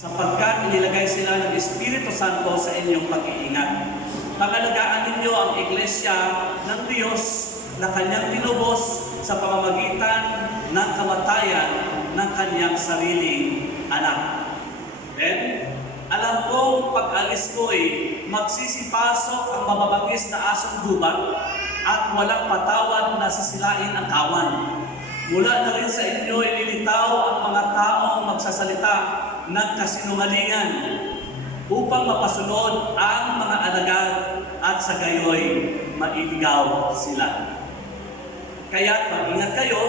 sapagkat inilagay sila ng Espiritu Santo sa inyong pag-iingat. Pangalagaan ninyo ang Iglesia ng Diyos na kanyang tinubos sa pamamagitan ng kamatayan ng kanyang sariling anak. Then, alam kong pag-alis ko magsisipasok ang mababagis na asong gubat at walang patawad na sisilain ang kawan. Mula na rin sa inyo ililitaw ang mga taong magsasalita ng kasinungalingan upang mapasunod ang mga alagad at sa gayoy mailigaw sila. Kaya't mag-ingat kayo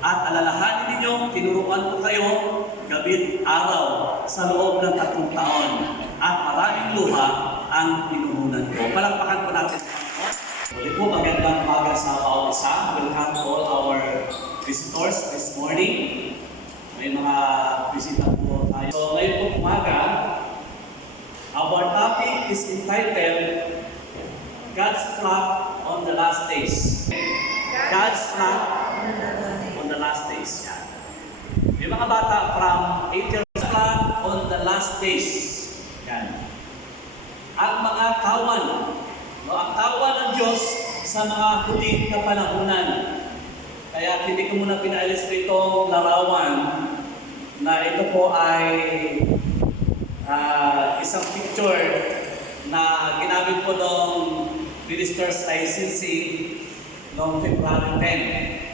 at alalahanin ninyong tinuruan ko kayo gabi't araw sa loob ng 3 taon at maraming luha ang pinuhunan ko. Palakpakan po natin sa Panginoon. Muli po, magandang umaga sa bawat isa. Welcome to all our visitors this morning. May mga bisita po tayo. So ngayon po umaga, our topic is entitled God's Flock on the Last Days. God's Flock on the Last Days. Yan. Yung mga bata from 8 years old on the last days. Yan. Ang mga kawan. No, ang kawan ng Diyos sa mga huling kapanahunan. Kaya hindi ko muna pinaalis dito larawan na ito po ay isang picture na ginamit po ng minister's licensing noong February 10.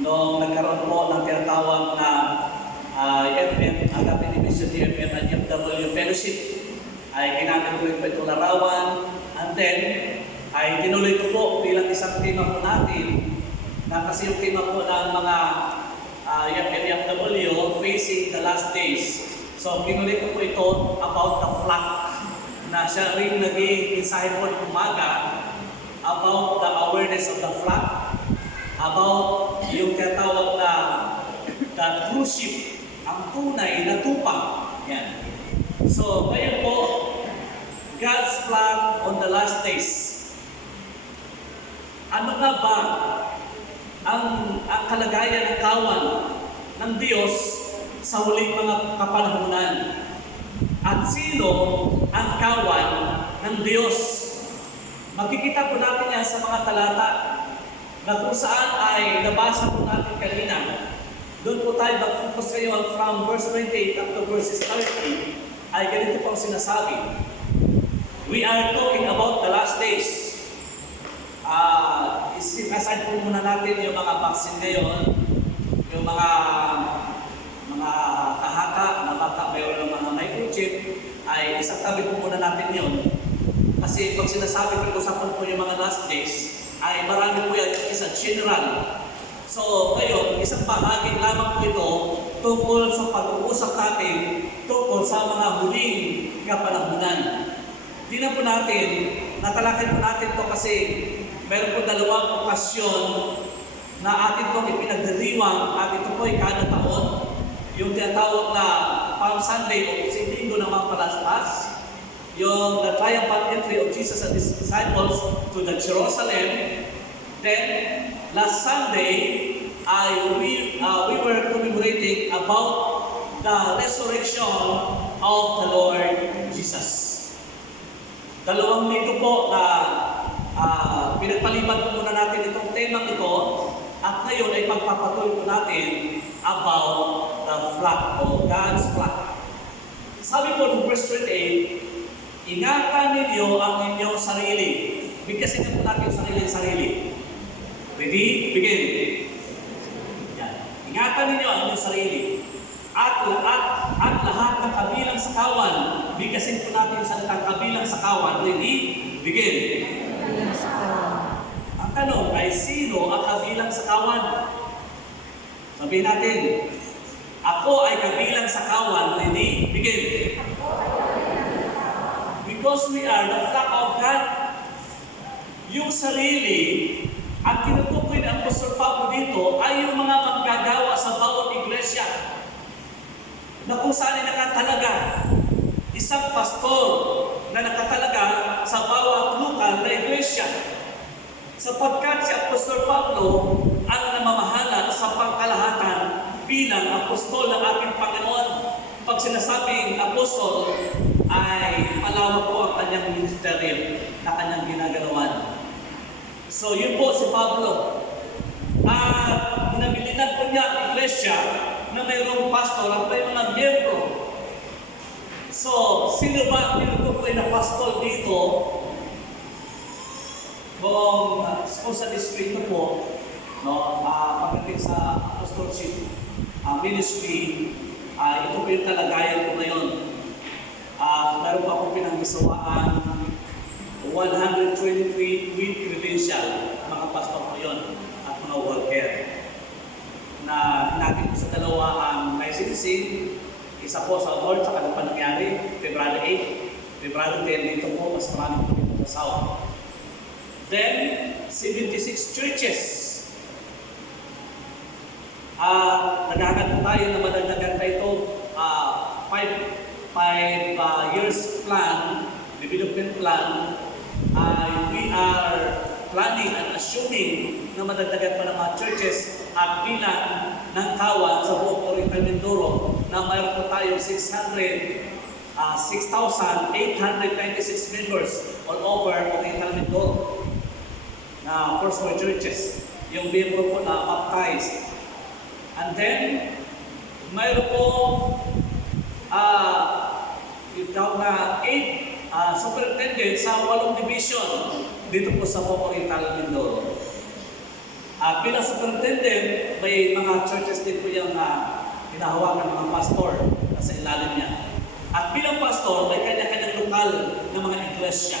Nung nagkaroon po ng tinatawag na FM, Agape Division FM at FW Fellowship, ay ginamit ko rin po itong larawan. And then, ay tinuloy ko po bilang isang tema po natin na kasi yung tema po ng mga FW facing the last days. So, tinuloy ko po ito about the flock na siya rin naging mensahe po ng umaga about the awareness of the flock, about yung katawag na the true sheep, ang tunay na tupa. Yan. So, ngayon po, God's flock on the last days. Ano nga ba ang kalagayan ng kawan ng Diyos sa huling mga kapanahunan? At sino ang kawan ng Diyos? Makikita po natin yan sa mga talata na kung saan ay nabasa po natin kanina. Doon po tayo mag-focus ngayon from verse 28 up to verses 30 ay ganito pong sinasabi. We are talking about the last days. Aside po muna natin yung mga vaccine ngayon, yung mga kahaka na baka mayroon ng mga microchip, ay isang tabi po muna natin yun. Kasi pag sinasabi ko usapan po yung mga last days, ay marami po yan isa general. So ngayon, isang bahagi lamang po ito tungkol sa pag-uusap natin tungkol sa mga huling kapanahunan. Di na po natin, natalakay po natin ito kasi meron po 2 okasyon na atin itong ipinagdiriwang at ito po ay kada taon. Yung tinatawag na Palm Sunday o Linggo ng mga Palaspas, yung the triumphant entry of Jesus and His disciples to the Jerusalem. Then, last Sunday, we were commemorating about the resurrection of the Lord Jesus. 2 linggo po na pinagpaliban po muna natin itong tema ito at ngayon ay pagpapatuloy po natin about the flock o God's flock. Sabi po ng verse 28, ingatan ninyo ang inyong sarili. Bigkasin na po natin yung sarili. Ready? Begin. Yan. Ingatan ninyo ang inyong sarili. At lahat ng kabilang sa kawan. Bigkasin po natin yung salitang kabilang sa kawan. Ready? Begin. Ang tanong ay sino ang kabilang sa kawan? Sabihin natin, ako ay kabilang sa kawan. Ready? Begin. Because we are the flock of God. Yung sarili, ang tinutukoy ng Apostol Pablo dito ay yung mga manggagawa sa bawat iglesia na kung saan ay nakatalaga. Isang pastor na nakatalaga sa bawat lokal na iglesia. Sapagkat si Apostol Pablo ang namamahala sa pangkalahatan bilang apostol ng ating Panginoon. pag sinasabing apostol, ay palawak po ang kanyang ministeryo na kanyang ginagalawan. So yun po si Pablo. At ginabilinan po niya ang iglesia na mayroong pastor at may mga miyembro. So, sino ba ang tinutukoy na pastor dito? Kung sa distrito po, no, pagdating sa apostolship ministry, ito po yung kalagayan ko ngayon. Meron pa akong pinanggisawaan 123 with credential, mga pastor ko yun, at mga worker. Na natin sa dalawa ang licensing, isa po sa Lord, sa kanang pangyari, February 8, February 10 dito po, mas marami po dito sa South. Then, 76 churches. Naghahanap po tayo na madagdagan pa ito, 5 years plan, development plan. We are planning and assuming na madagdagan pa ng mga churches at bilang ng kawan sa buong Oriental Mindoro na mayroon po tayo 6,896 members all over Oriental Mindoro na first four churches. Yung membro po na baptized. And then, mayroon po ikaw na 8 superintendent sa 8 division dito po sa Oriental Mindoro. Bilang superintendent, may mga churches din po yung hinahawakan ng mga pastor na sa ilalim niya. At bilang pastor, may kanya-kanyang lokal na mga iglesia.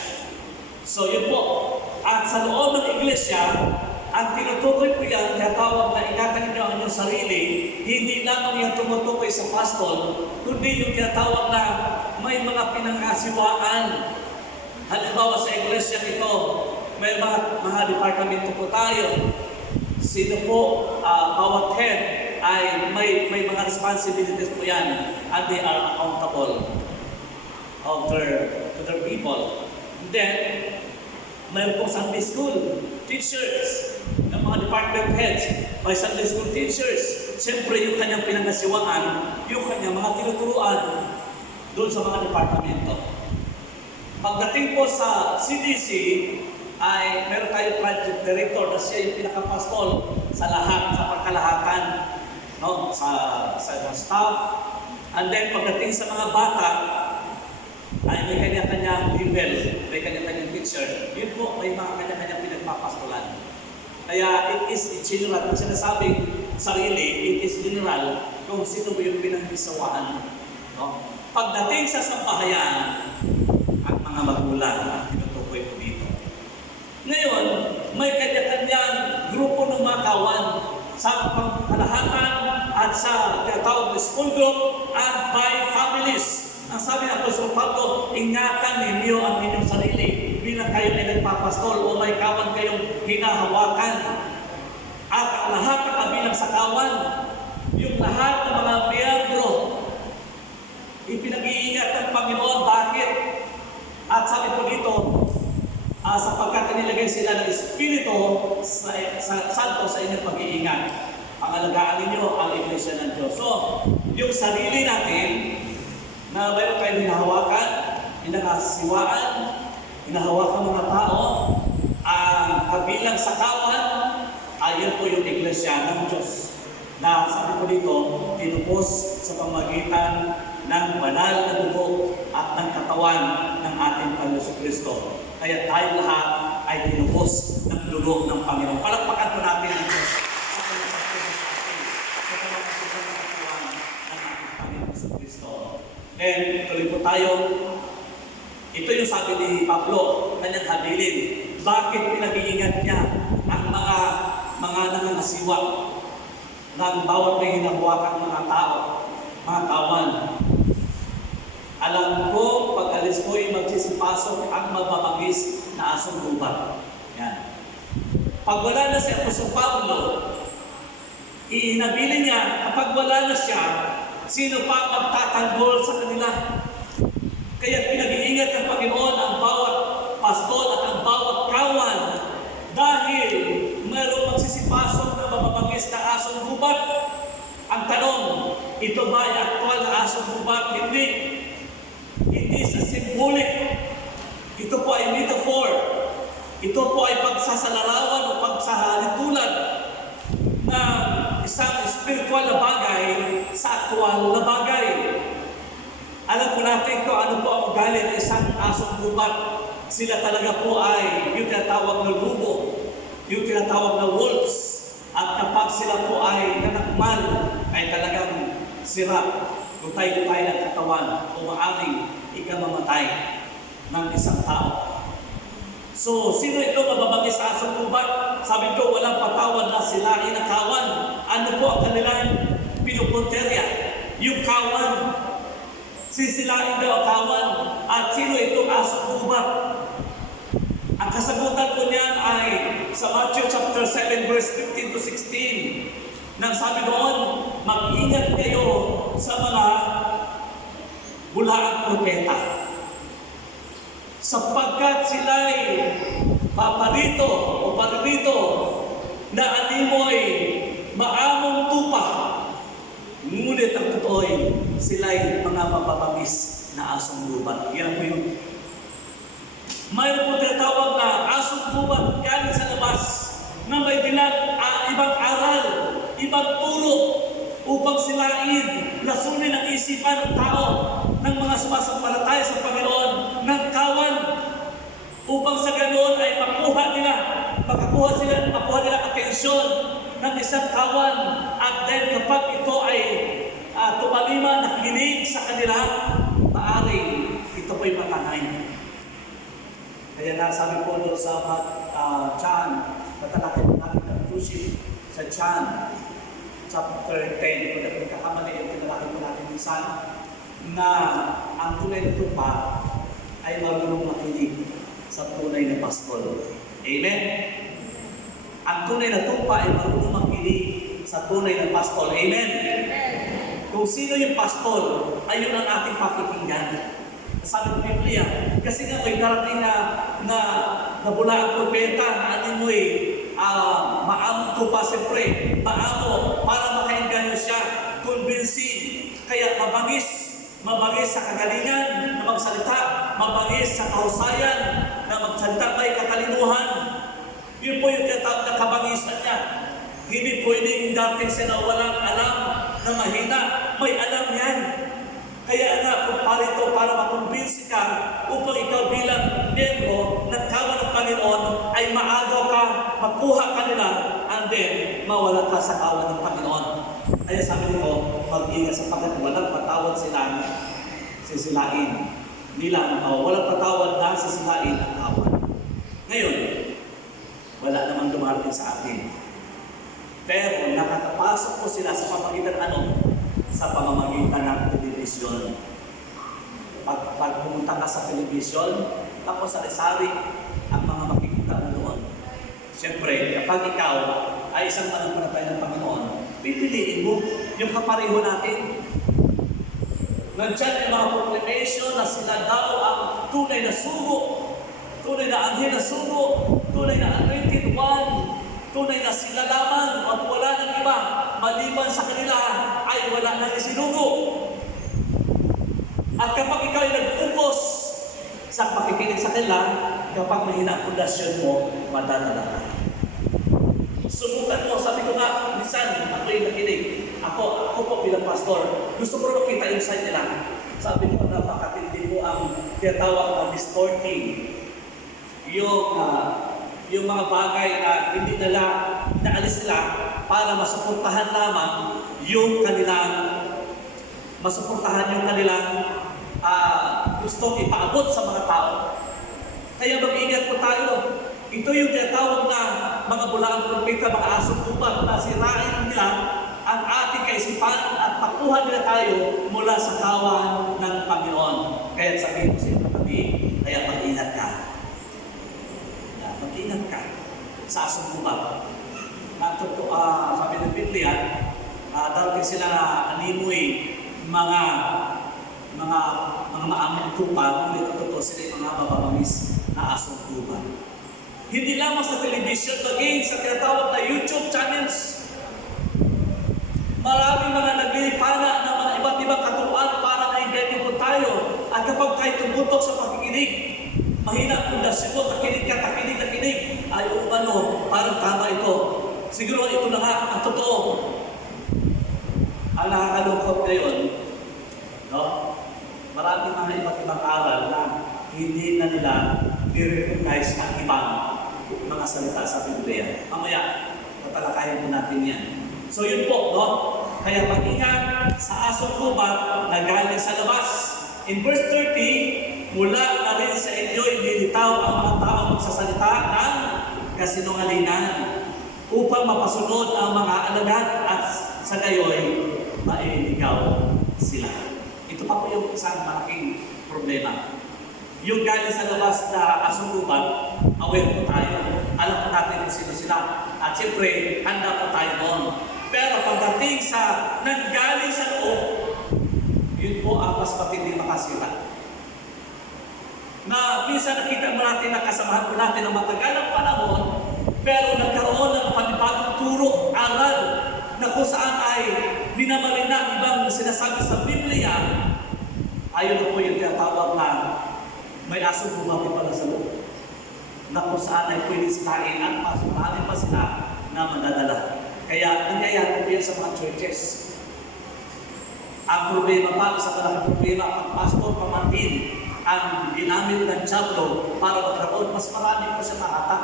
So yun po. At sa loob ng iglesia, ang tinutukoy po yan, tinatawag na ingatan ninyo ang inyong sarili, hindi lamang yung tumutukoy sa pastor, kundi yung tinatawag na may mga pinangasiwaan. Halimbawa sa iglesia ito, may mga departamento po tayo. Sino po, bawat head ay may mga responsibilities po yan, and they are accountable to their people. And then, mayroon po Sunday school teachers, ng mga department heads, may Sunday school teachers. Siyempre, yung kanyang pinangasiwaan, yung kanyang mga tinuturuan doon sa mga departamento. Pagdating po sa CDC, ay meron tayong project director na siya yung pinakapastol sa lahat, sa pagkalahatan, no? sa staff. And then, pagdating sa mga bata, ay may kanya-kanyang level, may kanya-kanyang teacher. Yun po, may mga kanya-kanyang pinagpapastolan. Kaya it is general, kung sinasabing sarili, it is general kung sino mo yung pinagkisawaan. No? Pagdating sa sambahayan, ang mga magulang na tinutukoy po dito. Ngayon, may kanya-kanyang grupo ng mga kawan sa pangkalahatan at sa tinatawag na school group at by families. Ang sabi ng Apostol Pablo, ingatan ninyo ang inyong sarili bilang kayo ay nagpapastol o may kawan kayong hinahawakan. At ang lahat ng kabilang sa kawan, yung lahat ng mga miyembro, ipinag-iingat ng Panginoon. Bakit? At sabi po dito, sapagkat nilagay sila ng Espiritu Santo sa inyong pag-iingat. Pangalagaan ninyo ang Iglesia ng Diyos. So, yung sarili natin, na mayroon tayong hinahawakan, hinangasiwaan, hinahawakan mga tao, ang kabilang sa kawan, ayan po yung iglesia ng Diyos. Na sabi ko dito, tinupos sa pamagitan ng banal na dugo at ng katawan ng ating Panginoon Kristo. Kaya tayo lahat ay tinupos ng dugo ng Panginoon. Palakpakan po natin ang Diyos sa pagpapagpapos sa atin, sa pagpapagpapos ng katawan ng ating Panginoon Kristo. And tuloy po tayo. Ito yung sabi ni Pablo, kanyang habilin. Bakit pinag-iingat niya ang mga nangangasiwa ng bawat may hinahawakan mga tao, mga kawan? Alam ko, pag alis ko ay magsisipasok ang mababagis na asong gubat. Yan. Pag wala na si Apostol Pablo, iinabilin niya, kapag wala na siya, sino pa magtatanggol sa kanila? Kaya pinag-iingat ng Panginoon ang bawat pastol at ang bawat kawan dahil mayroong magsisipasok na mababagis na asong gubat. Ang tanong, Ito ba ay aktual na asong gubat? Hindi. Hindi sa symbolic. Ito po ay metaphor. Ito po ay pagsasalarawan o pagsahalitulan ng isang spiritual na bagay sa aktual na bagay. Alam po natin kung ano po ang ugali ng isang asong gubat. Sila talaga po ay yung tinatawag na lubo, yung tinatawag na wolves. At kapag sila po ay nanakmal, ay talagang sira, gutay-gutay ng katawan o maaaring ikamamatay ng isang tao. So, sino ito mababagis sa asong gubat? Sabi ko, walang patawad na sila inakawan. Ano po ang kanilang pinupunterya? Yung kawan. Sisilain daw ang kawan. At sino itong asong gubat? Ang kasagutan ko niyan ay sa Matthew chapter 7 verse 15 to 16. Nang sabi doon, mag-ingat kayo sa mga bulaang propeta. Sapagkat sila'y paparito o paririto na animoy maamong tupa. Ngunit ang totoo'y sila'y mga mababangis na asong gubat. Yan po yun. Mayroon po tinatawag na asong gubat galing sa labas na may ibang aral, ibang turo upang silain, lasunin ang isipan ng tao, ng mga sumasampalataya sa Panginoon, ng kawan, upang sa ganoon ay makuha nila atensyon ng isang kawan, at then kapag ito ay tumalima, nakinig sa kanila, maaring ito po'y matangay. Kaya nasabi po doon sa John, matalakit natin ng crucial sa John chapter 10, kung nagkakamali yung pinalakit po natin minsan, na ang tunay na tupa ay marunong makinig sa tunay na pastol. Amen? Ang tunay na tupa ay marunong makinig sa tunay na pastol. Amen? Kung sino yung pastol, ayun ang ating pakikinggan. Sabi ng Biblia, kasi nga may darating na bulaang propeta na ano mo'y maamo tupa siyempre, maamo para makainganyo siya, convincing, kaya mabangis sa kagalingan na magsalita, mabangis sa kahusayan na magsalita, may katalinuhan. Yun po yung tinatawag na kabangisan niya. Hindi pwedeng dating siya na walang alam na mahina, may alam yan. Kaya nga, kung parito para makumbinsi ka upang ikaw bilang miyembro ng kawan ng Panginoon ay maagaw ka, makuha ka nila, and then mawala ka sa kawan ng Panginoon. Kaya sabi ko, mag-ingat sa pagkat walang patawad sila, sisilain. Walang patawad na sisilain ang kawan. Ngayon, wala namang dumarating sa akin. Pero nakatapasok ko sila sa pamagitan sa pamamagitan ng telebisyon. Pag pumunta ka sa telebisyon, tapos sari-sari ang mga makikita mo doon. Siyempre, kapag ikaw ay isang manampalataya ng Panginoon, pipiliin mo yung kapareho natin. Nandiyan yung mga proclamation na sila daw ang tunay na sugo, tunay na anghel na sugo, tunay na anointed one, tunay na sila lamang at wala ng iba, maliban sa kanila ay wala nang isinugo. At kapag ikaw ay nag-focus sa pakikinig sa kanila, kapag mahina ang pundasyon mo, madadala ka. Subukan mo, sabi ko nga, minsan ako yung nakinig. Ako po bilang pastor, gusto ko rin makita yung side nila. Sabi ko, napakatindi mo ang tinatawag na distorting. Yung mga bagay na hindi nila naalis nila para masuportahan lamang yung kanilang gustong ipaabot sa mga tao. Kaya mag-ingat po tayo. Ito yung tinatawag na mga bulaang propeta, mga asong gubat na sirain nila ang ating kaisipan at pakuha nila tayo mula sa kawan ng Panginoon. Kaya sabihin ko sa inyo kami, kaya mag-ingat ka. Mag-ingat ka sa asong gubat. Sabi ng Biblia, darating sila na animoy mga maamong tupa, ngunit ang totoo sila yung mga mababangis na asong gubat. Hindi lamang sa television, maging sa tinatawag na YouTube channels. Maraming mga naglilipana ng mga iba't ibang katuruan para na-engage po tayo. At kapag tayo tumutok sa pakikinig, mahina ang pundasyon mo, takinig ka, takinig. Ay, parang tama ito. Siguro ito na nga ang totoo. Ang nakakalungkot ngayon, no? Maraming mga iba't ibang aral na hindi na nila i-recognize ang ibang mga salita sa Biblia. Mamaya, tatalakayin po natin yan. So yun po, no? Kaya mag-ingat sa asong gubat na galing sa labas. In verse 30, mula na rin sa inyo ililitaw ang mga tao magsasalita ng kasinungalingan upang mapasunod ang mga alagad at sa gayoy maililigaw sila. Ito pa po yung isang malaking problema. Yung galing sa labas na asong gubat, aware po tayo. Alam po natin kung sino sila. At siyempre, handa po tayo noon. Pero pagdating sa nanggaling sa loob, yun po ang mas matinding makasira. Na minsan nakita mo natin na kasamahan po natin ng matagal ng panahon, pero nagkaroon ng panibagong turo, aral, na kung saan ay minamalin na ibang sinasabi sa Biblia, ayun na po yung tinatawag na may asong bumati pala sa loob. Na kung saan ay pwede silain at marami pa sila na madadala. Kaya nangyayari po yan sa mga churches. Ang problema pa, sa malaking problema, ang pastor pamangkin ang ginamit ng diablo para magkaroon, mas marami po siya mahatak.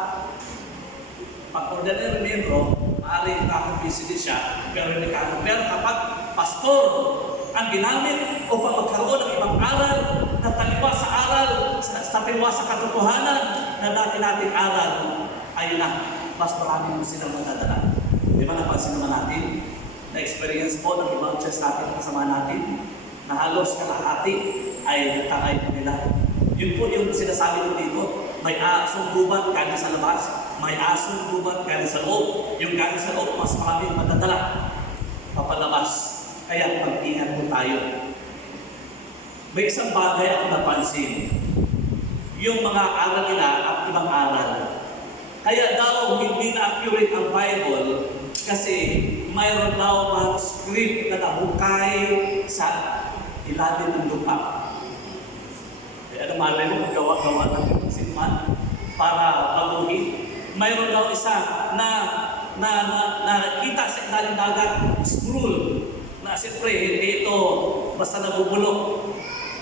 Pag ordinary membro, maaaring nakakumbisi din siya, pero hindi ka. Pero kapag pastor ang ginamit upang magkaroon ng ibang aral na taliwa sa aral, sa taliwa sa katotohanan na nating aral, ayun na, mas marami mo silang madadala. Di ba napansin naman natin? Na-experience po ng ibang church natin, kasama natin, na halos kalahati ay nagtangay po nila. Yun po yung sinasabi ko dito, may asong gubat galing sa labas, may asong gubat galing sa loob. Yung galing sa loob, mas maraming madadala papalabas. Kaya pag-ingat po tayo. May isang bagay ako napansin. Yung mga aral nila at ibang aral. Kaya daw hindi na accurate ang Bible kasi mayroon daw manuscript na nahukay sa ilalim ng lupa. Kaya malay mo magawa-gawa ng sinman para baguhin. Mayroon daw isa na nakita sa ilalim dagat, scroll, na siyempre hindi ito basta nabubulok.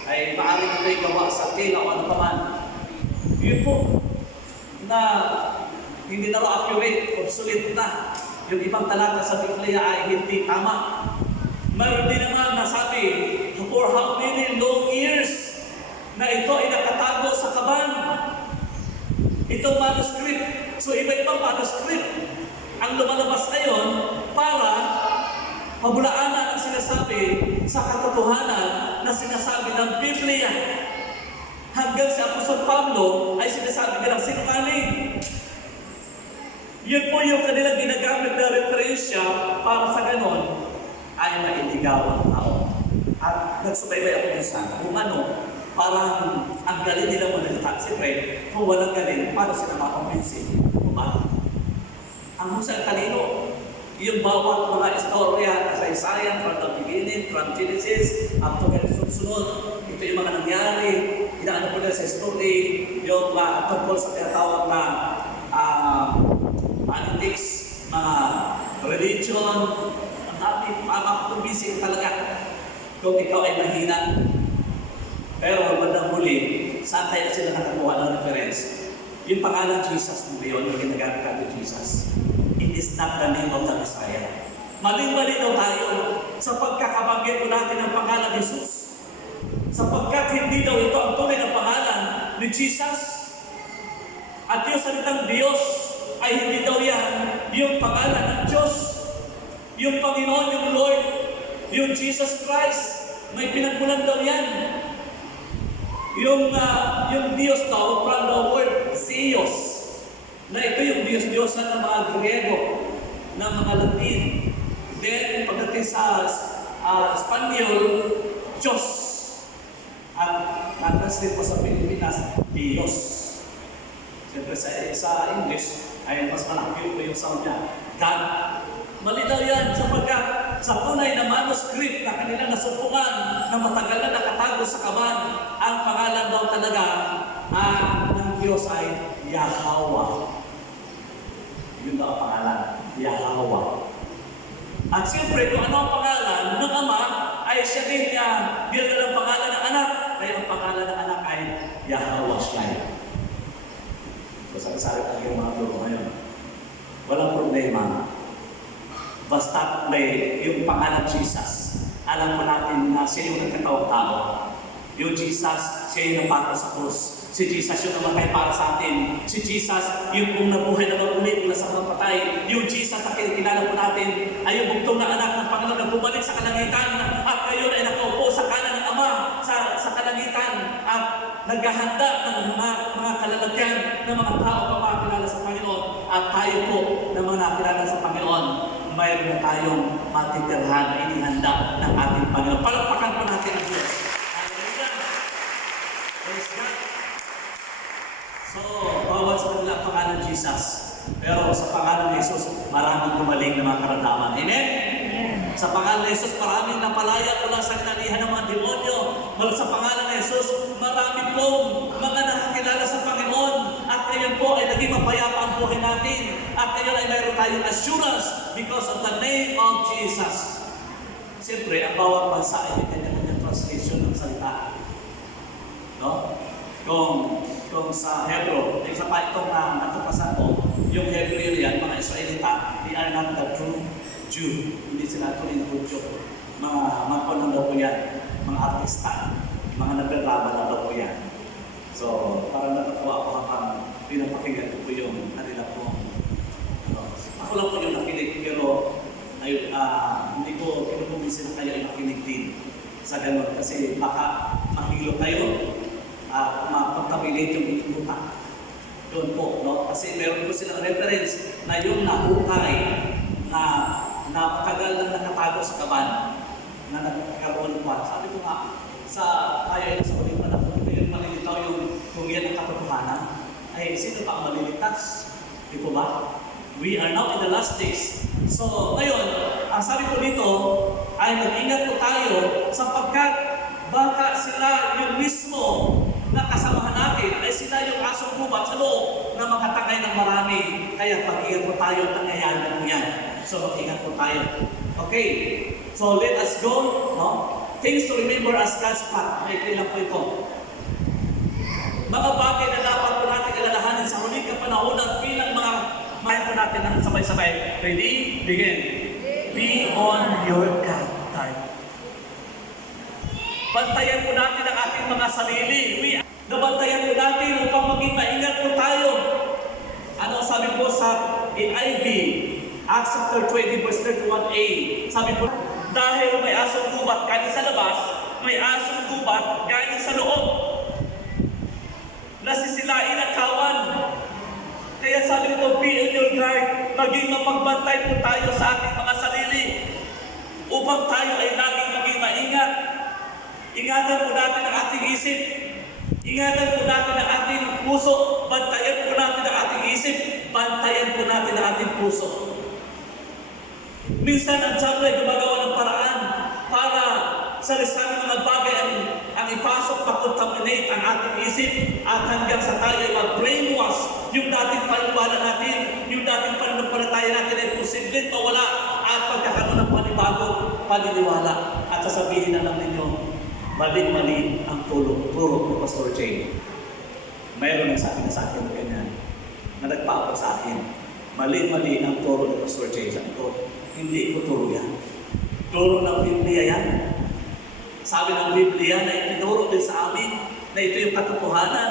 Ay maaaring ito'y gawa sa tela o ano pa man. Yun po, na hindi na accurate, obsolete na. Yung ibang talata sa Biblia ay hindi tama. Mayroon din naman nasabi, for how many long years na ito ay nakatago sa kaban. Itong manuscript. So iba-ibang manuscript ang lumalabas ngayon para pabulaanan ang sinasabi sa katotohanan na sinasabi ng Biblia. Hanggang si Apostol Pablo ay sinasabi nilang sinungaling. Yun po yung kanilang ginagamit na referensya para sa ganon ay mailigaw ang tao. At nagsubaybay ako minsan kung ano, parang ang galing nila manalita. Siyempre, kung walang galing, paano sila makakumbinsi? Diba? Ang husay talino, yung bawat mga istorya na sa Isaiah, from the beginning, from Genesis, up to the sunod, ito yung mga nangyari, inaano ko na sa story, yung tungkol sa tinatawag na politics, mga religion, ang dami, makakumbisi talaga kung ikaw ay mahina. Pero bandang huli, saan kaya sila nakakuha ng reference? Yung pangalan Jesus mo yun, yung ginagamit natin Jesus. It is not the name of the Messiah. Maling-mali daw tayo sa pagkakabanggit ko natin ng pangalan Jesus. Sapagkat hindi daw ito ang tunay na pangalan ni Jesus. At yung salitang Diyos ay hindi daw yan yung pangalan ng Diyos. Yung Panginoon, yung Lord, yung Jesus Christ, may pinagmulan daw yan. Yung Diyos daw, from the word Zeus, na ito yung Diyos-Diyosan ng mga Griego, ng mga Latin. Then, pagdating sa Espanyol, Diyos. At natranslate po sa Pilipinas, Diyos. Siyempre sa English, ay mas malaki po yung sound niya. God. Mali daw yan sapagkat sa tunay na manuscript na kanilang nasupungan na matagal na nakatago sa kaban, ang pangalan daw talaga ng Diyos ay Yahweh. Yun daw ang pangalan, Yahweh. At siyempre, kung ano ang pangalan ng Ama, ay siya din niya binigyan ng pangalan ng anak. Kaya ang pangalan ng anak ay Yahweh Shai. Sabi tayo yung mga guro ngayon. Walang problema. Basta may yung pangalan Jesus. Alam mo natin na siya yung nagkatawang tao. Yung Jesus, siya yung napato sa krus. Si Jesus yung namatay para sa atin. Si Jesus yung kung nabuhay na mag-ulit mula sa mga patay. Yung Jesus na kinilala po natin ay yung bugtong na anak ng Panginoon na bumalik sa kalangitan at ngayon ay nakaupo sa kanan ng Ama sa kalangitan at naghahanda ng mga kalalagyan ng mga tao na makakilala sa Panginoon. At tayo po na mga nakilala sa Panginoon, mayroon na tayong matitirhan na inihanda ng ating Panginoon. Palakpakan po natin ang Diyos. Hallelujah! Praise God! So, bawat sa kanila ang pangalan Jesus. Pero sa pangalan ng Jesus, maraming gumaling na mga karamdaman. Amen? Sa pangalan ng Jesus, maraming napalaya mula sa kinalihan ng mga demonyo. Mula sa pangalan ng Jesus, marami pong mga nakakilala sa Panginoon. At ngayon po ay naging mapayapa ang buhay natin. At ngayon ay mayroon tayong assurance because of the name of Jesus. Siyempre, ang bawat bansa ay may kanya-kanya translation ng salita. No? Kung sa Hebrew, yung sa paitong na natupasan ko, yung Hebrew yan, mga Israelita, they are not the true Jew. Hindi sila tuloy na Jew. Mga konong daw po yan, mga artista, mga naglaban na daw po yan. So, parang natatawa ako habang pinapakinggan ko po yung kanila po. Ako lang po yung nakinig, pero hindi ko kinukumbisi na kayo ay makinig din sa ganun. Kasi baka mahilo kayo. Mapagkabilit yung ikuta. Doon po, no? Kasi meron po silang reference na yung nahukay na matagal na nakatago sa kaban na nagkaroon pa. Sabi ko nga, tayo ay nasa uling panahon, ngayon malilitaw yung kung yan ang katotohanan, ay sino ba ang maliligtas? Di po ba? We are now in the last days. So, ngayon, ang sabi ko dito ay mag-ingat po tayo sapagkat baka sila yung mismo na kasamahan natin ay sila yung asong gubat sa loob na makatangay ng marami. Kaya pag-ingat po tayo, nangyayari po yan. So mag-ingat po tayo. Okay, so let us go. No? Things to remember as God's path. May lang po ito. Mga bagay na dapat po natin alalahanin sa huling kapanahonan bilang mga mayan po natin ng sabay-sabay. Ready? Begin. Be on your guard. Bantayan po natin ang ating mga sarili. Nabantayan po natin upang maging maingat po tayo. Ano sabi po sa NIV, Acts chapter 20 verse 31a, sabi po, dahil may asong gubat galing sa labas, may asong gubat galing sa loob. Nasisilain at kawan. Kaya sabi ko, be on your guard, maging mapagbantay po tayo sa ating mga sarili upang tayo ay laging maging maingat. Ingatan po natin ang ating isip. Ingatan po natin ang ating puso. Bantayan po natin ang ating isip. Bantayan po natin ang ating puso. Minsan ang diablo ay gumagawa ng paraan para sa lisan ng mga bagay ang ipasok, pakontaminate ang ating isip at hanggang sa tayo ay mag-brainwash yung dating paniniwala natin, yung dating pananampalataya natin ay posibleng mawala at pagkakaroon ng panibagong paniniwala. At sasabihin na lang ninyo, mali ang turo ni Pastor Jay. Mayroon nagsabi na sa akin na ganyan, na nagpaabot sa akin. Mali ang turo ni Pastor Jay. Sabi ko, hindi ko turo yan. Turo ng Biblia yan. Sabi ng Biblia na itinuro din sa amin na ito yung katotohanan.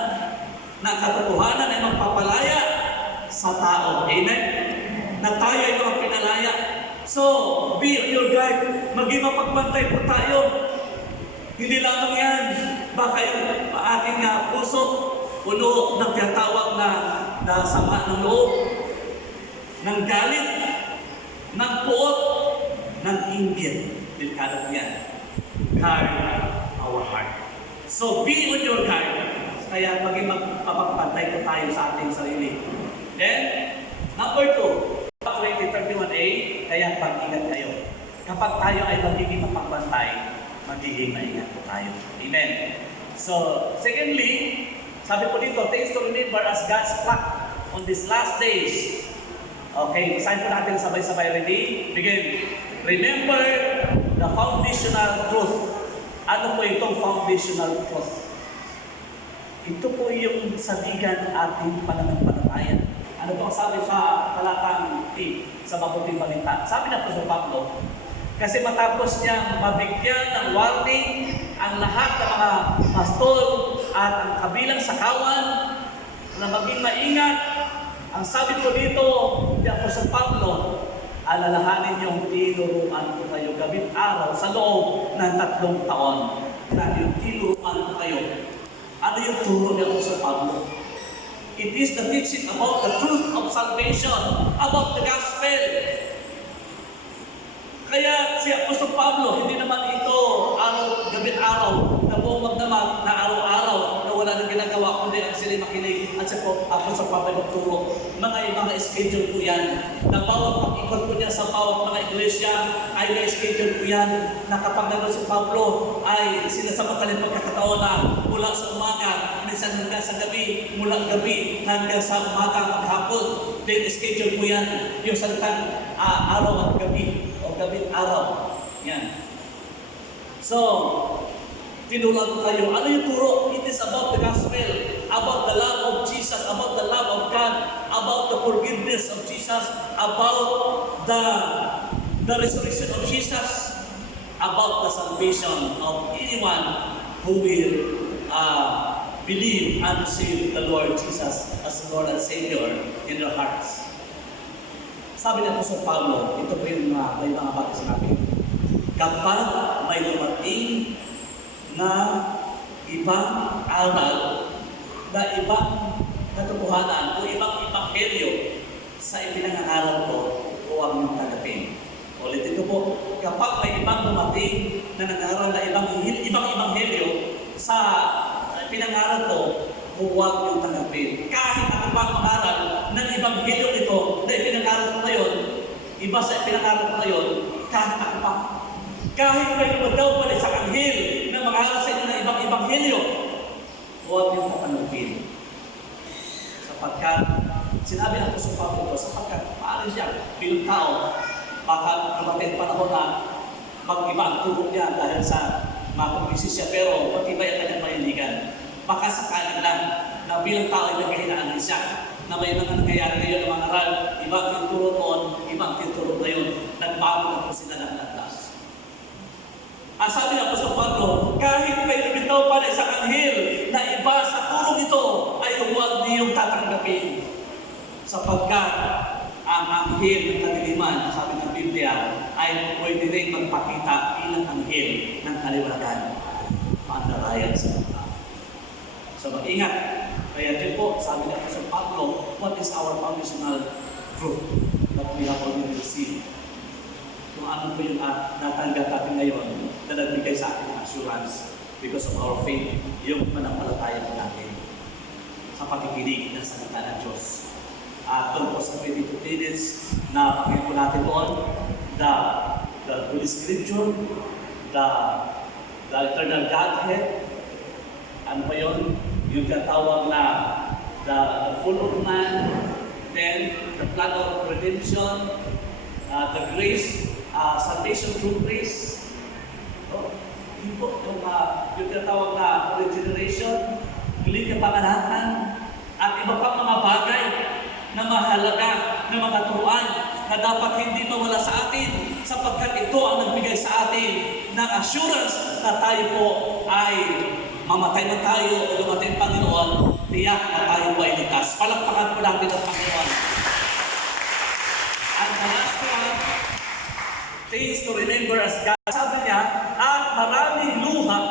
Na katotohanan ay magpapalaya sa tao. Amen? Na tayo ay mga pinalaya. So, be on your guard. Maging mapagbantay po tayo. Hindi lamang yan, baka yung ating puso puno ng tinatawag na sama ng loob, ng galit, ng puot, ng inggit. Delikado yan. Guard our heart. So be on your guard. Kaya maging mapagpantay po tayo sa ating sarili. Then, number 2, 20:31a, kaya pag-ingat kayo. kapag tayo ay magiging mapagbantay, magiging maingat po tayo. Amen. So, secondly, sabi po dito, things to remember as God's flock on these last days. Okay, basahin po natin sabay-sabay. Ready? Begin. Remember the foundational truth. Ano po itong foundational truth? Ito po yung sabigan ating pananampalataya. Ano po ang sabi sa talatang 8 sa mabuting balita? Sabi na po sa Pablo, kasi matapos niyang mabigyan ng warning ang lahat ng mga pastor at ang kabilang sakawan na maging maingat, ang sabi ko dito ni Apostol Pablo, alalahanin niyong tinuruan ko kayo gabing araw sa loob ng 3 taon. Yung tinuruan ko kayo. Ano yung turo ni Apostol Pablo? It is the teaching about the truth of salvation, about the gospel. Kaya si Apostol Pablo, hindi naman ito gabing araw na buong magdamag na araw-araw na wala nang ginagawa kundi ang sila makinig at si Apostol Pablo magturo. Mga schedule po yan na bawat pag-ikot po niya sa bawat mga iglesia ay may schedule po yan na kapag nandun si Pablo ay sinasamantalang pagkakataon na mula sa umaga, minsan hanggang sa gabi, mula gabi hanggang sa umaga maghapon. Then schedule po yan yung salitang araw at gabi o gabing araw. Yan. So, tinuruan ko kayo. Ano yung turo? It is about the gospel, about the love of Jesus, about the love of God, about the forgiveness of Jesus, about the resurrection of Jesus, about the salvation of anyone who will believe and receive the Lord Jesus as the Lord and Savior in their hearts. Sabi na po sa Pablo, ito po yung may mga bagay sinabi. Kapag may dumating na ibang aral, na ibang katotohanan o ibang ebanghelyo sa ipinangangaral ko, huwag niyong tanggapin. Ulit ito po, kapag may ibang dumating na nangaral na ibang ebanghelyo sa ipinangaral ko, huwag niyong tanggapin. Kahit ako pang mangaral ng ebanghelyo nito na ipinangaral ko ngayon, iba sa ipinangaral ko ngayon, kahit ako pa. Kahit may lumadaw pa rin sa anghel na mangaral sa inyo ng ibang ebanghelyo, huwag niyong tatanggapin. Sapagkat, sinabi ng Apostol Pablo ito, sapagkat maaari siya bilang tao, baka dumating panahon na mag-iba ang turo niya dahil sa mga kumbisis siya, pero matibay ang kanyang panindigan. Baka sakaling lang na bilang tao ay nagkahinaan din siya na may mga nangyayari ngayon ng mga aral, iba ang tinuturo noon, iba ang tinuturo ngayon, nagbago na po sila ng landas. Ang sabi ng Apostol Pablo, kahit may lumitaw pa na isang anghel na iba sa turong ito, ay huwag niyong tatanggapin. Sapagkat ang anghel ng kadiliman, sabi ng Biblia, ay pwede rin magpakita bilang anghel ng kaliwanagan. Paandarayan sa mga. So mag-ingat. Kaya din po, sabi ng Apostol Pablo, what is our foundational truth that we have already received? Kung ano po yung natanggap natin ngayon na nagbigay sa atin ng assurance because of our faith, yung manampalataya po natin sa pakikinig ng salita ng Diyos. At doon po sa 22 minutes na pakinggan po natin doon, the Holy Scripture, the eternal Godhead, ano pa yun? Yung katawag na the full of man, then the plan of redemption, the grace, salvation through grace. Yun po, yung tinatawag na regeneration, muling kapanganakan, at iba pang mga bagay na mahalaga na mga turuan na dapat hindi mawala sa atin sapagkat ito ang nagbigay sa atin ng assurance na tayo po ay mamatay na tayo o dumating Panginoon, tiyak na tayo ay ligtas. Palakpakan po natin ang Panginoon. At the last one, things to remember as God. Sabi niya, at maraming luha,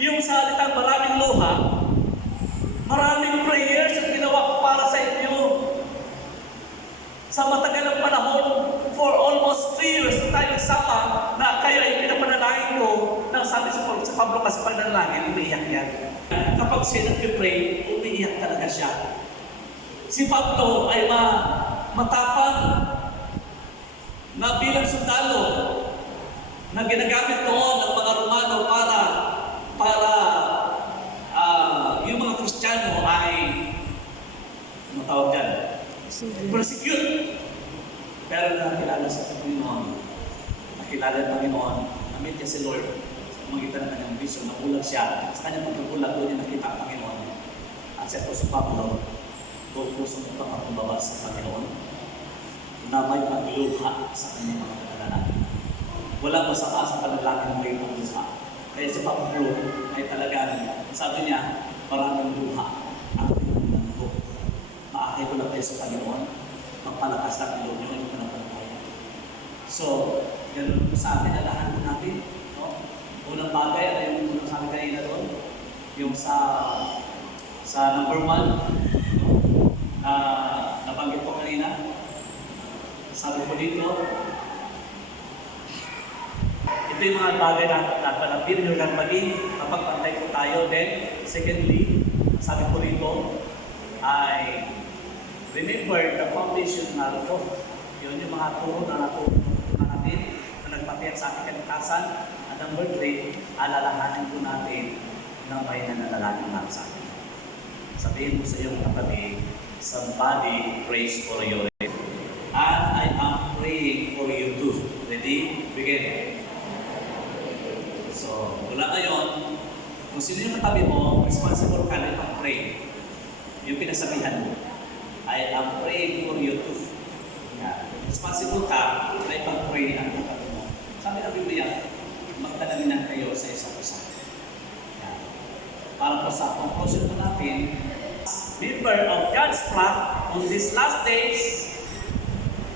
yung salitang maraming luha, maraming prayers ang ginawa ko para sa inyo. Sa matagal ng panahon, for almost 3 years na tayo nagsama, na kayo ay pinapanalangin ko, nang sabi sa Pablo kasi panalangin, umiiyak yan. Kapag siya nag-pray, umiiyak talaga siya. Si Pablo ay matapang na bilang sundalo, na ginagamit noon ng mga Romano para yung mga Kristiyano ay ano tawag dyan? Persecute. Pero nakilala sa Panginoon, nakilala ng Panginoon, namit niya si Lord sa pamagitan ng kanyang vision, nagulag siya. Sa kanyang pagkagulag, doon niya nakita ang Panginoon. At si Apostol Pablo, buong pusong pagpapakumbaba sa Panginoon, na may pagluha sa kanyang mga panalangin. Wala masama sa panalangin na may pagluha. Kaya si Pablo ay talagang, sabi niya, maraming luha ang pinagmundo. Maakay ko lang kayo sa Panginoon, magpalakas ang ilog niyo yung panapantaya. So, ganun po sa atin, alahan po natin. No? Unang bagay, ano yung unang sabi kanina doon? Yung sa number 1, nabanggit ko kanina, sabi ko dito, ito yung mga bagay na napanapin nyo lang maging mapagpantay po tayo. Then, secondly, sabi ko rito, ay remember the foundational truth. Yun yung mga turo na natutunan natin na nagpapiyak sa ating kaligtasan. At number 3, alalahanin po natin na may nananalangin lang sa atin. Sabihin mo sa iyong katabi, somebody prays for you. And I am praying for you too. Ready? Begin. So, mula ngayon, kung sino yung katabi mo, responsible ka na pag-pray. Yung pinasabihan mo, I am praying for you too. Yeah. Responsible ka na ipag-pray ang katabi mo. Sabi ng Biblia, magdalaminan kayo sa isa't isa. Yeah. Para po sa conclusion po natin, member of God's flock on these last days,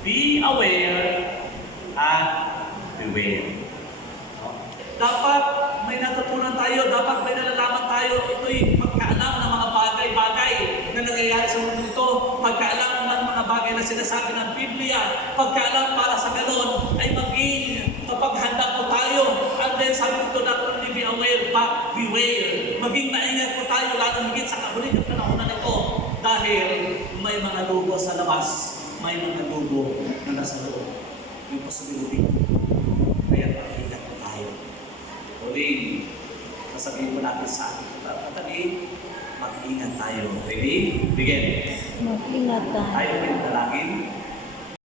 be aware and beware. Dapat may natutunan tayo, dapat may nalalaman tayo. Ito'y pagkaalam ng mga bagay-bagay na nangyayari sa mundo ito. Pagkaalam ng mga bagay na sinasabi ng Biblia. Pagkaalam para sa ganon ay maging mapaghanda po tayo. And then sabi ko not only be aware, but beware. Maging maingat po tayo, lalo higit sa kahuling ng panahon na ito. Dahil may mga dugo sa labas, may mga dugo na nasa loob. Yung possibility. Kaya pag-ingat po tayo. Uling, sasabihin po natin sa ating katabi, mag-ingat tayo. Ready? Begin. Mag-ingat tayo. Tayo pinagdalangin.